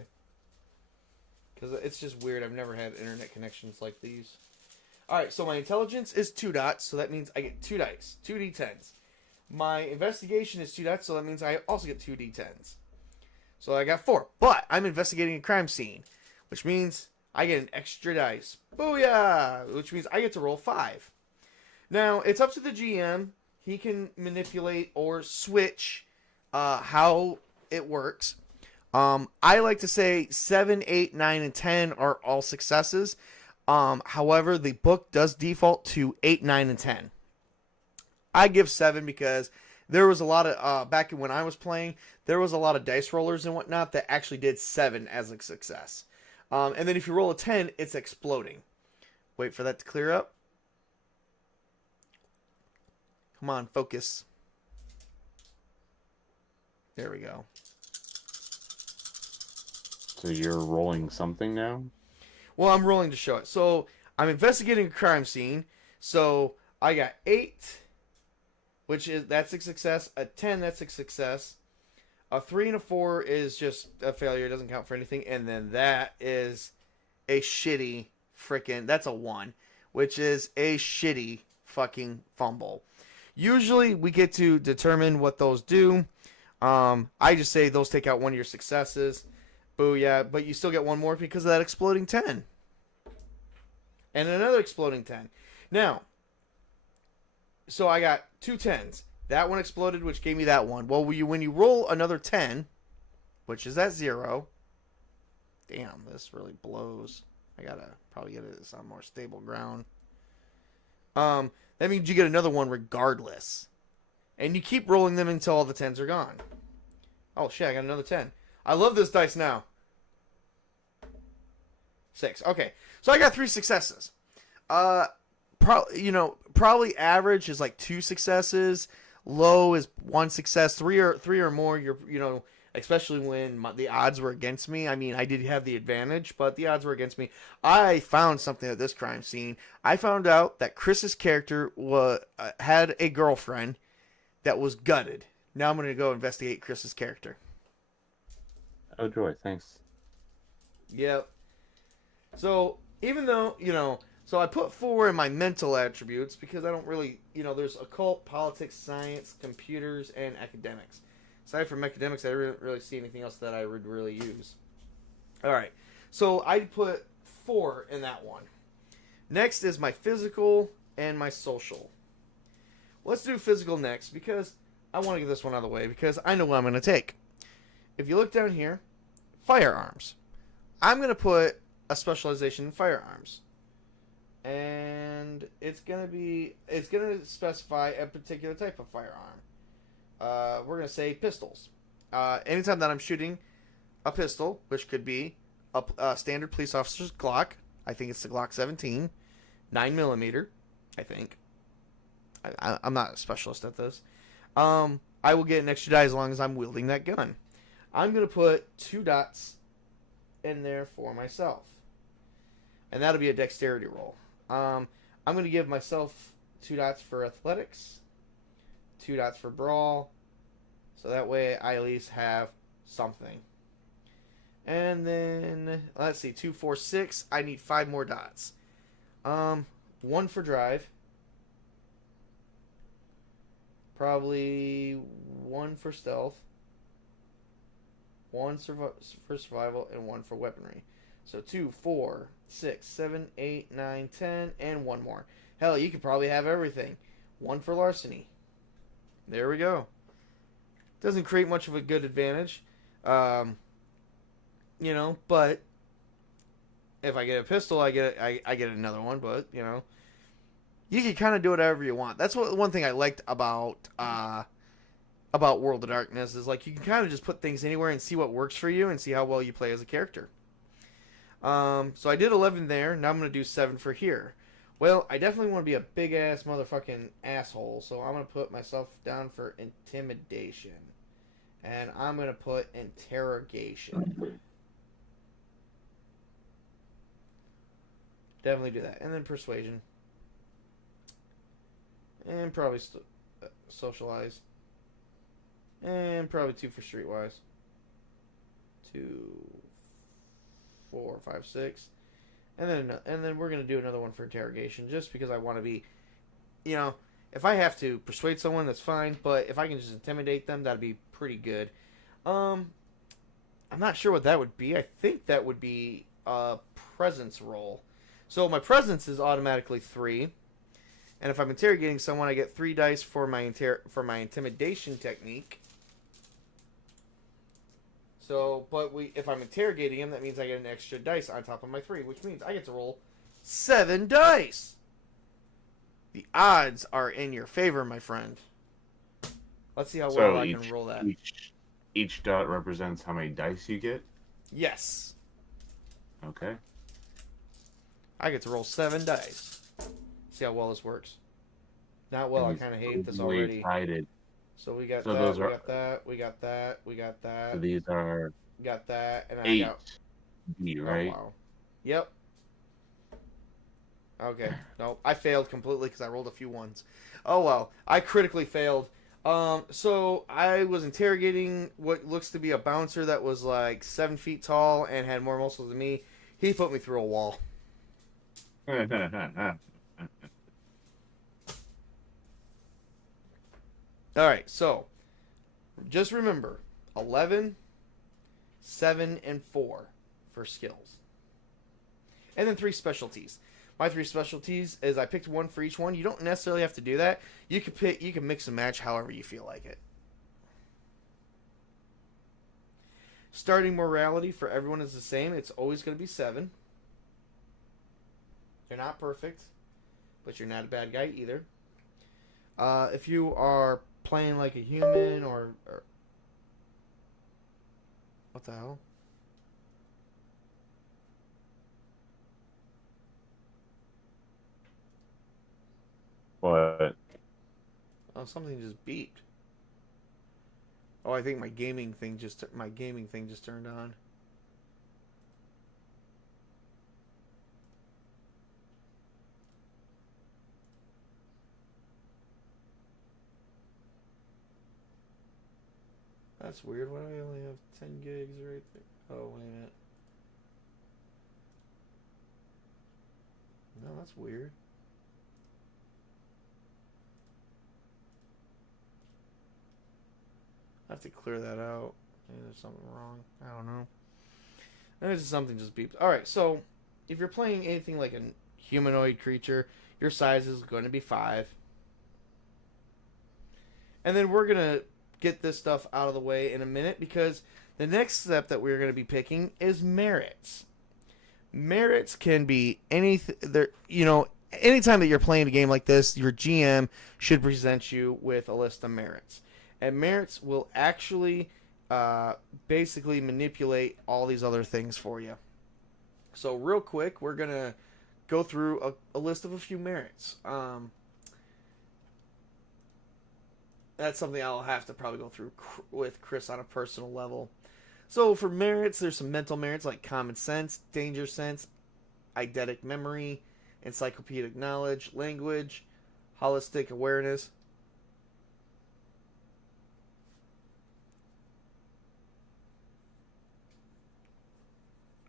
Because it's just weird. I've never had internet connections like these. Alright, so my intelligence is 2 dots, so that means I get 2 dice. 2 d10s. My investigation is 2 dots, so that means I also get 2 d10s. So I got 4. But I'm investigating a crime scene, which means I get an extra dice. Booyah! Which means I get to roll 5. Now, it's up to the GM. He can manipulate or switch how it works. I like to say 7, 8, 9, and 10 are all successes. However, the book does default to 8, 9, and 10. I give 7 because there was a lot of, back when I was playing, there was a lot of dice rollers and whatnot that actually did 7 as a success. And then if you roll a 10, it's exploding. Wait for that to clear up. Come on, focus. There we go. So you're rolling something now? Well, I'm rolling to show it. So I'm investigating a crime scene. So I got 8, that's a success. A 10, that's a success. A 3 and a 4 is just a failure. It doesn't count for anything. And then that is a shitty that's a 1, which is a shitty fucking fumble. Usually we get to determine what those do. I just say those take out 1 of your successes. Booyah. But you still get 1 more because of that exploding 10. And another exploding 10. Now, so I got 2 10s. That one exploded, which gave me that 1. Well, when you roll another 10, which is that 0. Damn, this really blows. I gotta probably get this on more stable ground. That means you get another 1 regardless. And you keep rolling them until all the 10s are gone. Oh shit, I got another 10. I love this dice now. 6. Okay. So I got 3 successes. Probably average is like 2 successes. Low is 1 success. 3 or more, especially when the odds were against me. I mean, I did have the advantage, but the odds were against me. I found something at this crime scene. I found out that Chris's character had a girlfriend that was gutted. Now I'm going to go investigate Chris's character. Oh, joy, thanks. Yep. So, even though, so I put 4 in my mental attributes because I don't really, there's occult, politics, science, computers, and academics. Aside from academics, I didn't really see anything else that I would really use. Alright, so I put 4 in that one. Next is my physical and my social. Let's do physical next because I want to get this one out of the way because I know what I'm going to take. If you look down here, firearms. I'm going to put a specialization in firearms. And it's going to specify a particular type of firearm. We're going to say pistols. Anytime that I'm shooting a pistol, which could be a standard police officer's Glock. I think it's the Glock 17. 9mm, I think. I'm not a specialist at this. I will get an extra die as long as I'm wielding that gun. I'm going to put 2 dots in there for myself. And that'll be a dexterity roll. I'm going to give myself 2 dots for athletics. 2 dots for brawl. So that way I at least have something. And then, let's see, 2, 4, 6. I need 5 more dots. 1 for drive. Probably 1 for stealth. 1 for survival, and 1 for weaponry. So 2, 4, 6, 7, 8, 9, 10, and 1 more. Hell, you could probably have everything. 1 for larceny. There we go. Doesn't create much of a good advantage. But if I get a pistol, I get another one. But you can kind of do whatever you want. That's one thing I liked about World of Darkness is like you can kind of just put things anywhere and see what works for you and see how well you play as a character. So I did 11 there. Now I'm gonna do 7 for here. Well, I definitely want to be a big ass motherfucking asshole, so I'm gonna put myself down for intimidation, and I'm gonna put interrogation. Definitely do that. And then persuasion. And probably socialize. And probably 2 for streetwise. 2, 4, 5, 6. And then we're going to do another one for interrogation just because I want to be, if I have to persuade someone, that's fine. But if I can just intimidate them, that'd be pretty good. I'm not sure what that would be. I think that would be a presence roll. So my presence is automatically 3, and if I'm interrogating someone, I get 3 dice for my intimidation technique. So, if I'm interrogating him, that means I get an extra dice on top of my 3, which means I get to roll 7 dice. The odds are in your favor, my friend. Let's see how well I can roll that. Each dot represents how many dice you get? Yes. Okay. I get to roll 7 dice. See how well this works. Not well, I kind of hate this already. Excited. So we got So that, those we are- got that, we got that, we got that, So these are got that, and I 8 got... D, right? Oh, wow. Yep. Okay. No, I failed completely because I rolled a few ones. Oh, well. I critically failed. So I was interrogating what looks to be a bouncer that was like 7 feet tall and had more muscles than me. He put me through a wall. Alright, so just remember 11, 7, and 4 for skills. And then 3 specialties. My 3 specialties is I picked 1 for each one. You don't necessarily have to do that. You can mix and match however you feel like it. Starting morality for everyone is the same. It's always going to be 7. You're not perfect, but you're not a bad guy either. If you are playing like a human or what the hell? What? Oh, something just beeped. Oh, I think my gaming thing just turned on. That's weird. Why do I only have 10 gigs right there? Oh, wait a minute. No, that's weird. I have to clear that out. Maybe there's something wrong. I don't know. There's something just beeped. Alright, so if you're playing anything like a humanoid creature, your size is going to be 5. And then we're going to get this stuff out of the way in a minute because the next step that we're going to be picking is merits. Merits can be anything. Anytime that you're playing a game like this, your GM should present you with a list of merits. And merits will actually basically manipulate all these other things for you. So real quick, we're going to go through a list of a few merits. That's something I'll have to probably go through with Chris on a personal level. So for merits, there's some mental merits like common sense, danger sense, eidetic memory, encyclopedic knowledge, language, holistic awareness.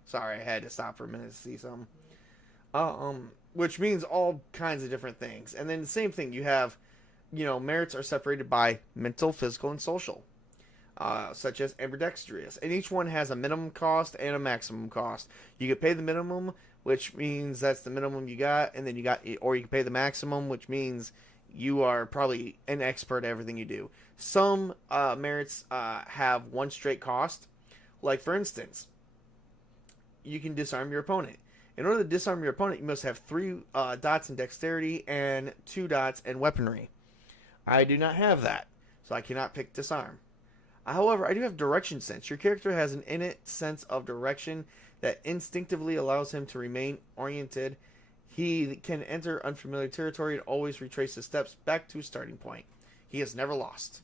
Sorry, I had to stop for a minute to see something. Which means all kinds of different things. And then the same thing, you have, merits are separated by mental, physical, and social. Such as ambidextrous. And each one has a minimum cost and a maximum cost. You get paid the minimum which means that's the minimum you got, and then or you can pay the maximum, which means you are probably an expert at everything you do. Some merits have one straight cost, like for instance, you can disarm your opponent. In order to disarm your opponent, you must have 3 dots in dexterity and 2 dots in weaponry. I do not have that, so I cannot pick disarm. However, I do have direction sense. Your character has an innate sense of direction that instinctively allows him to remain oriented. He can enter unfamiliar territory and always retrace his steps back to a starting point. He has never lost.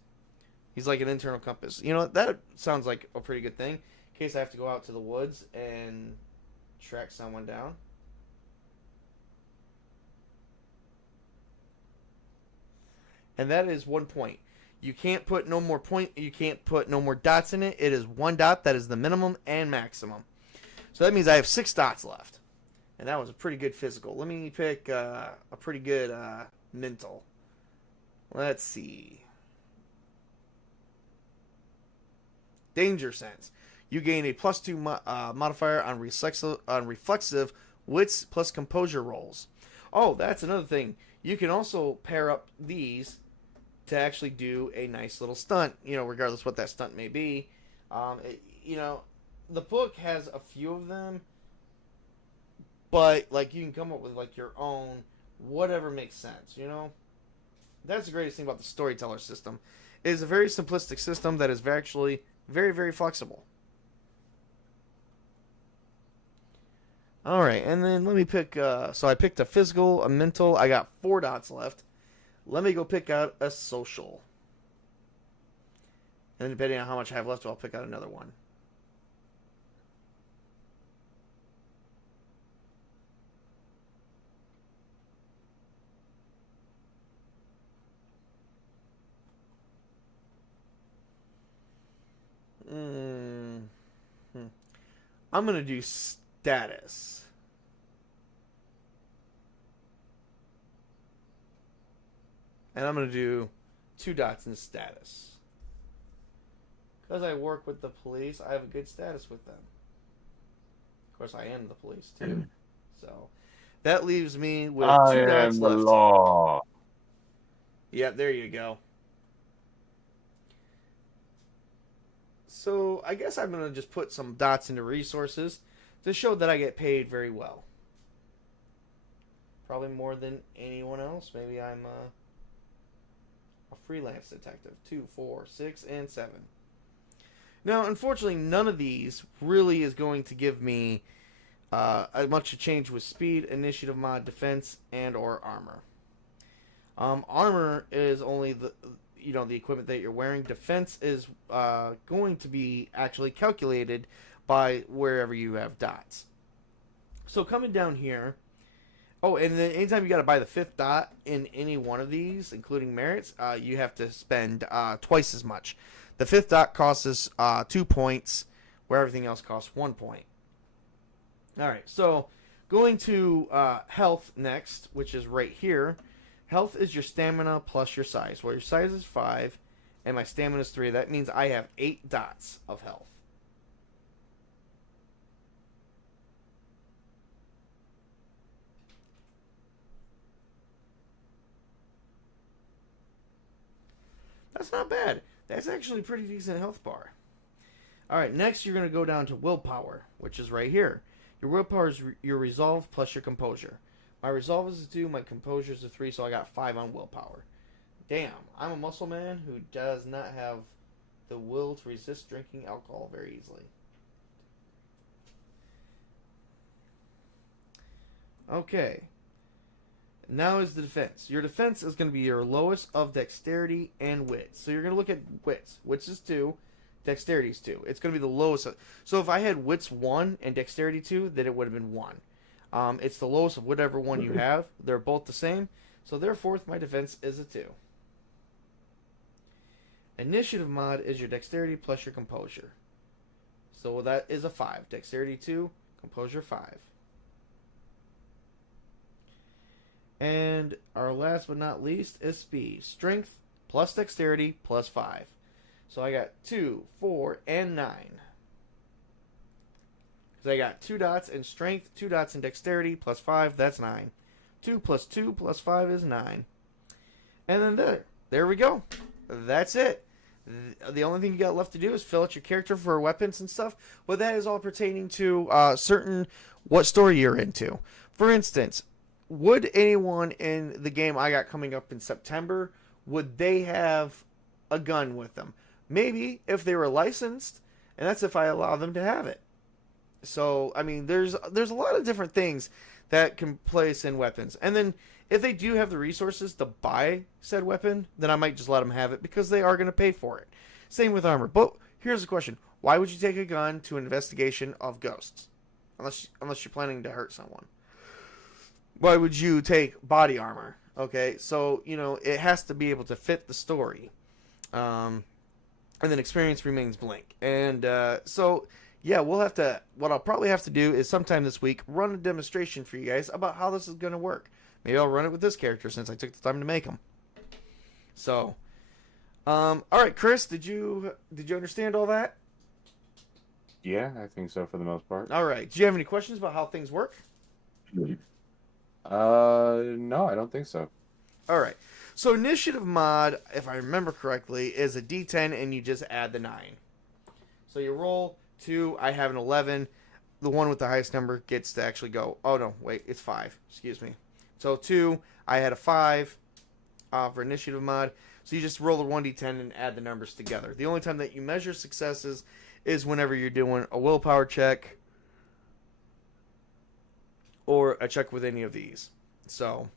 He's like an internal compass. You know, that sounds like a pretty good thing. In case I have to go out to the woods and track someone down. And that is 1 point. You can't put no more dots in it. It is 1 dot. That is the minimum and maximum. So that means I have 6 dots left. And that was a pretty good physical. Let me pick a pretty good mental. Let's see. Danger sense. You gain a +2 modifier on reflexive wits plus composure rolls. Oh, that's another thing. You can also pair up these to actually do a nice little stunt, regardless what that stunt may be. The book has a few of them, but you can come up with your own, whatever makes sense. That's the greatest thing about the storyteller system. It is a very simplistic system that is actually very, very flexible. All right, and then let me pick. So I picked a physical, a mental. I got 4 dots left. Let me go pick out a social. And then depending on how much I have left, I'll pick out another one. I'm going to do status. And I'm going to do 2 dots in status. Because I work with the police, I have a good status with them. Of course, I am the police, too. So, that leaves me with 2 dots left. Law. Yep, there you go. So, I guess I'm going to just put some dots into resources to show that I get paid very well. Probably more than anyone else. Maybe I'm a freelance detective. 2, 4, 6, and 7. Now, unfortunately, none of these really is going to give me much to change with speed, initiative mod, defense, and or armor. Armor is only the equipment that you're wearing. Defense is going to be actually calculated by wherever you have dots. So coming down here, and then anytime you got to buy the 5th dot in any one of these, including merits, you have to spend twice as much. The 5th dot costs us 2 points, where everything else costs 1 point. All right, so going to health next, which is right here. Health is your stamina plus your size. Well, your size is 5, and my stamina is 3. That means I have 8 dots of health. That's not bad. That's actually a pretty decent health bar. Alright, next you're going to go down to willpower, which is right here. Your willpower is your resolve plus your composure. My resolve is a 2, my composure is a 3, so I got 5 on willpower. Damn, I'm a muscle man who does not have the will to resist drinking alcohol very easily. Okay. Now is the defense. Your defense is going to be your lowest of dexterity and wits. So you're going to look at wits. Wits is 2. Dexterity is 2. It's going to be the lowest. So if I had wits 1 and dexterity 2, then it would have been 1. It's the lowest of whatever one you have. They're both the same. So therefore, my defense is a 2. Initiative mod is your dexterity plus your composure. So that is a 5. Dexterity 2, composure 5. And our last but not least is speed. Strength plus dexterity plus 5. So I got 2, 4, and 9. So I got 2 dots in strength, 2 dots in dexterity, plus 5, that's 9. 2 plus 2 plus 5 is 9. And then there we go. That's it. The only thing you got left to do is fill out your character for weapons and stuff. But that is all pertaining to certain what story you're into. For instance, would anyone in the game I got coming up in September, would they have a gun with them? Maybe if they were licensed, and that's if I allow them to have it. So, I mean, there's a lot of different things that can place in weapons. And then if they do have the resources to buy said weapon, then I might just let them have it because they are going to pay for it. Same with armor. But here's the question. Why would you take a gun to an investigation of ghosts? Unless you're planning to hurt someone. Why would you take body armor? Okay, so, it has to be able to fit the story. And then experience remains blank. And so, yeah, what I'll probably have to do is sometime this week run a demonstration for you guys about how this is going to work. Maybe I'll run it with this character since I took the time to make him. So, all right, Chris, did you understand all that? Yeah, I think so for the most part. All right. Do you have any questions about how things work? No, I don't think so. All right. So initiative mod, if I remember correctly, is a D10 and you just add the 9. So you roll 2. I have an 11. The one with the highest number gets to actually go. Oh no, wait, it's 5. Excuse me. So 2. I had a 5 for initiative mod. So you just roll the 1d10 and add the numbers together. The only time that you measure successes is whenever you're doing a willpower check or a check with any of these. So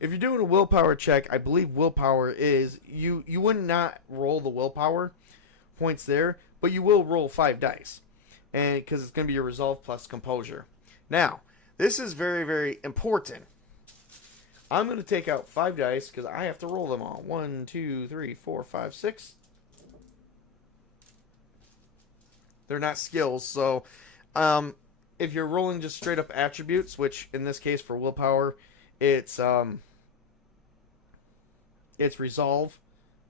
if you're doing a willpower check, I believe willpower is you would not roll the willpower points there, but you will roll 5 dice, and because it's going to be your resolve plus composure. Now, this is very, very important. I'm going to take out 5 dice because I have to roll them all. 1, 2, 3, 4, 5, 6. They're not skills, so if you're rolling just straight up attributes, which in this case for willpower, it's resolve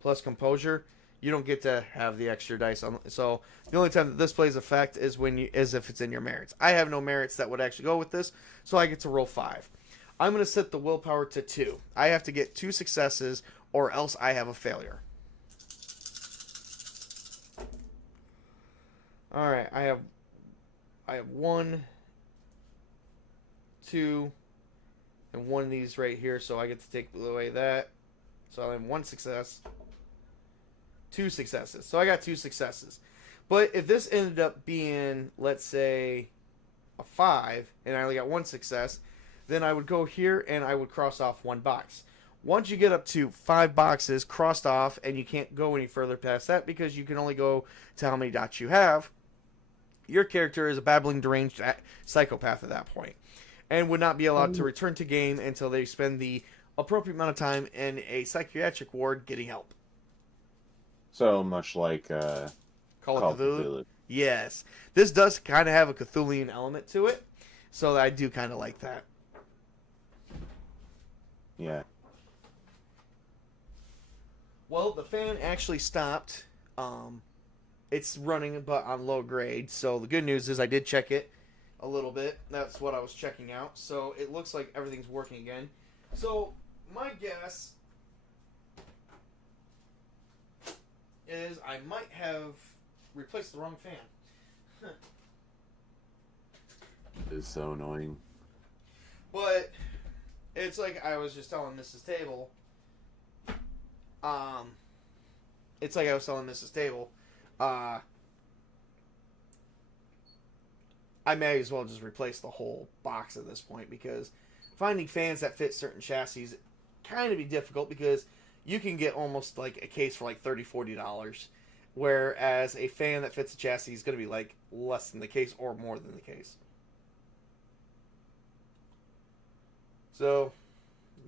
plus composure, you don't get to have the extra dice. So the only time that this plays effect is if it's in your merits. I have no merits that would actually go with this, so I get to roll 5. I'm going to set the willpower to 2. I have to get 2 successes, or else I have a failure. All right, I have 1, 2, and 1 of these right here, so I get to take away that. So I have 1 success, 2 successes. So I got 2 successes. But if this ended up being, let's say, a 5, and I only got 1 success, then I would go here and I would cross off 1 box. Once you get up to 5 boxes crossed off, and you can't go any further past that because you can only go to how many dots you have, your character is a babbling deranged psychopath at that point, and would not be allowed to return to game until they spend the appropriate amount of time in a psychiatric ward getting help. So much like Call of Cthulhu? Yes. This does kind of have a Cthulhian element to it, so I do kind of like that. Yeah. Well, the fan actually stopped. It's running, but on low grade. So the good news is I did check it a little bit. That's what I was checking out. So it looks like everything's working again. So my guess is I might have replaced the wrong fan. It's so annoying. But it's like I was just telling Mrs. Table. It's like I was telling Mrs. Table. I may as well just replace the whole box at this point, because finding fans that fit certain chassis kind of be difficult, because you can get almost like a case for like $30-$40, whereas a fan that fits a chassis is going to be like less than the case or more than the case. So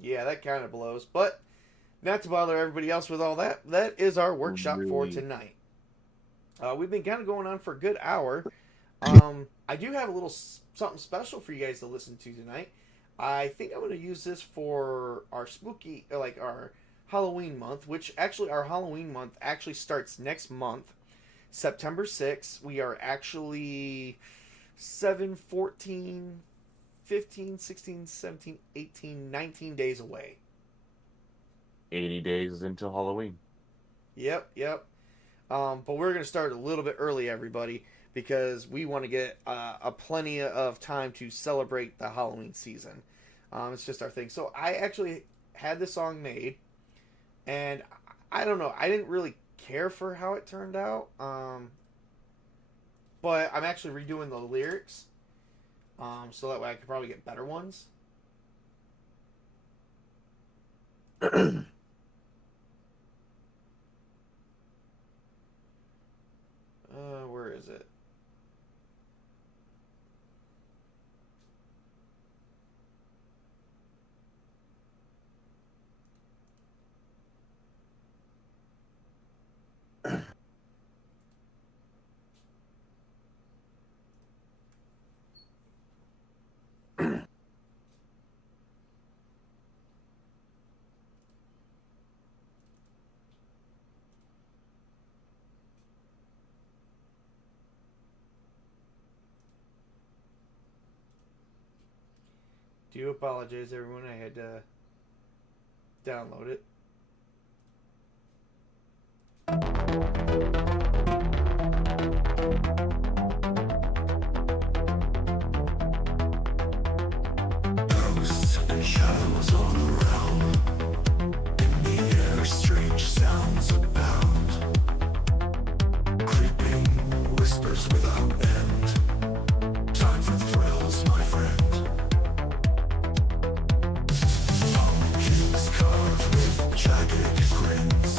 yeah, that kind of blows, but not to bother everybody else with all that, that is our workshop for tonight. We've been kind of going on for a good hour. I do have a little something special for you guys to listen to tonight. I think I'm going to use this for our spooky, like our Halloween month, which actually our Halloween month actually starts next month, September 6th. We are actually 7, 14, 15, 16, 17, 18, 19 days away. 80 days until Halloween. Yep. But we're going to start a little bit early, everybody, because we want to get a plenty of time to celebrate the Halloween season. It's just our thing. So I actually had the song made, and I don't know. I didn't really care for how it turned out. But I'm actually redoing the lyrics, so that way I could probably get better ones. Where is it? Do apologize, everyone. I had to download it. Ghosts and shadows all around. In the air, strange sounds abound. Creeping whispers without end. Time for thrills, my friend. Pumpkins carved with jagged grins.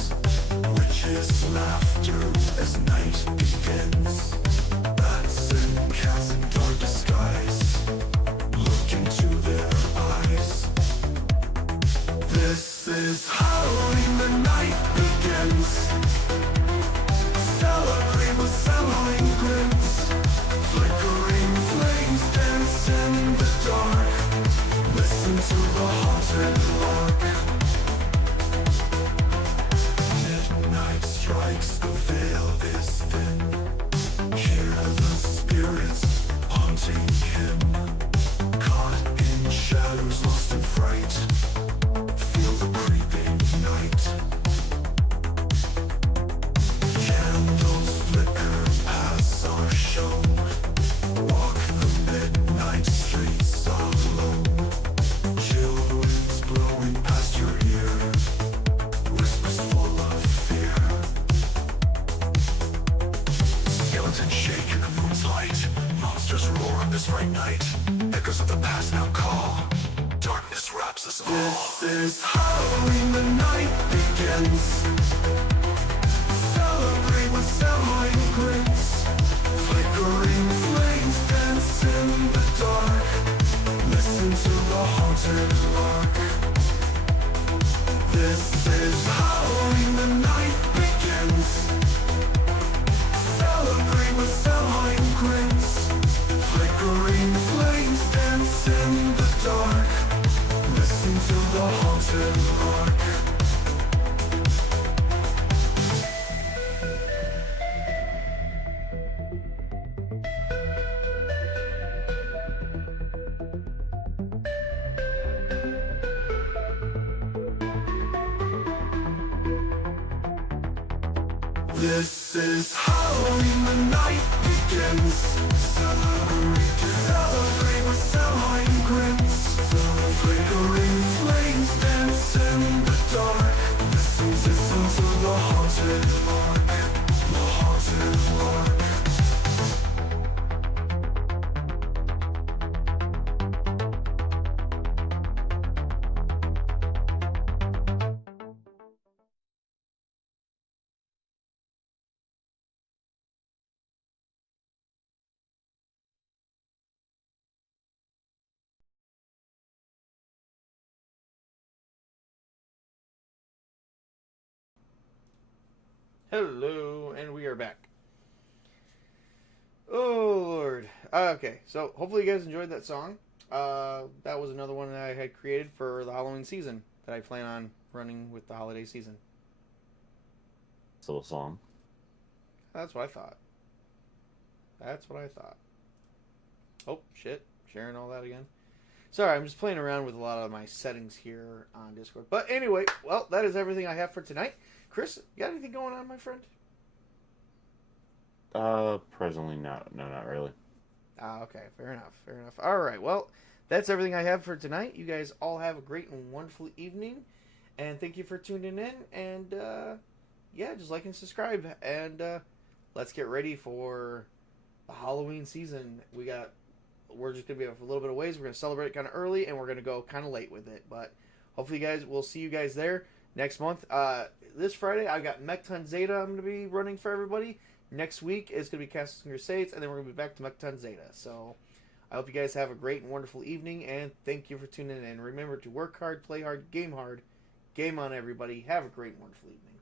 Witches' laughter as night begins. Bats and cats in dark disguise. Look into their eyes. This is Halloween, the night begins. Celebrate with selling grins. Flickering flames dance in the dark. Listen to the haunted lark. Midnight strikes, the veil is thin. Hear the spirits haunting him. Caught in shadows, lost in fright. Feel the creeping night. Candles flicker, paths are shown. Walk the midnight streets alone. Chill winds blowing past your ear. Whispers full of fear. Skeletons shake in the moon's light. Monsters roar on this bright night. Echoes of the past now call. Darkness wraps us all. This is Halloween, the night begins. Celebrate with selling grins. Flickering flames dance in the dark. Listen to the haunted lark. This is Halloween, the night begins. Celebrate with selling grins. Flickering flames dance in the dark. Listen to the haunted lark. This is Halloween, the night begins. Celebrate with selling grins. Flickering flames dance in the dark. Listen to the haunted lark. The haunted lark. Hello, and we are back. Oh, Lord. Okay, so hopefully you guys enjoyed that song. That was another one that I had created for the Halloween season that I plan on running with the holiday season. So song. That's what I thought. That's what I thought. Oh, shit. Sharing all that again. Sorry, I'm just playing around with a lot of my settings here on Discord. But anyway, well, that is everything I have for tonight. Chris, you got anything going on, my friend? Presently, no, not really. Okay, fair enough. All right, well, that's everything I have for tonight. You guys all have a great and wonderful evening, and thank you for tuning in. And yeah, just like and subscribe, and let's get ready for the Halloween season. We're just gonna be a little bit of ways. We're gonna celebrate kind of early, and we're gonna go kind of late with it. But hopefully, we'll see you guys there next month. This Friday, I got Mechton Zeta. I'm gonna be running for everybody. Next week is going to be Castles and Crusades, and then we're going to be back to Mechton Zeta. So I hope you guys have a great and wonderful evening, and thank you for tuning in. Remember to work hard, play hard, game on, everybody. Have a great and wonderful evening.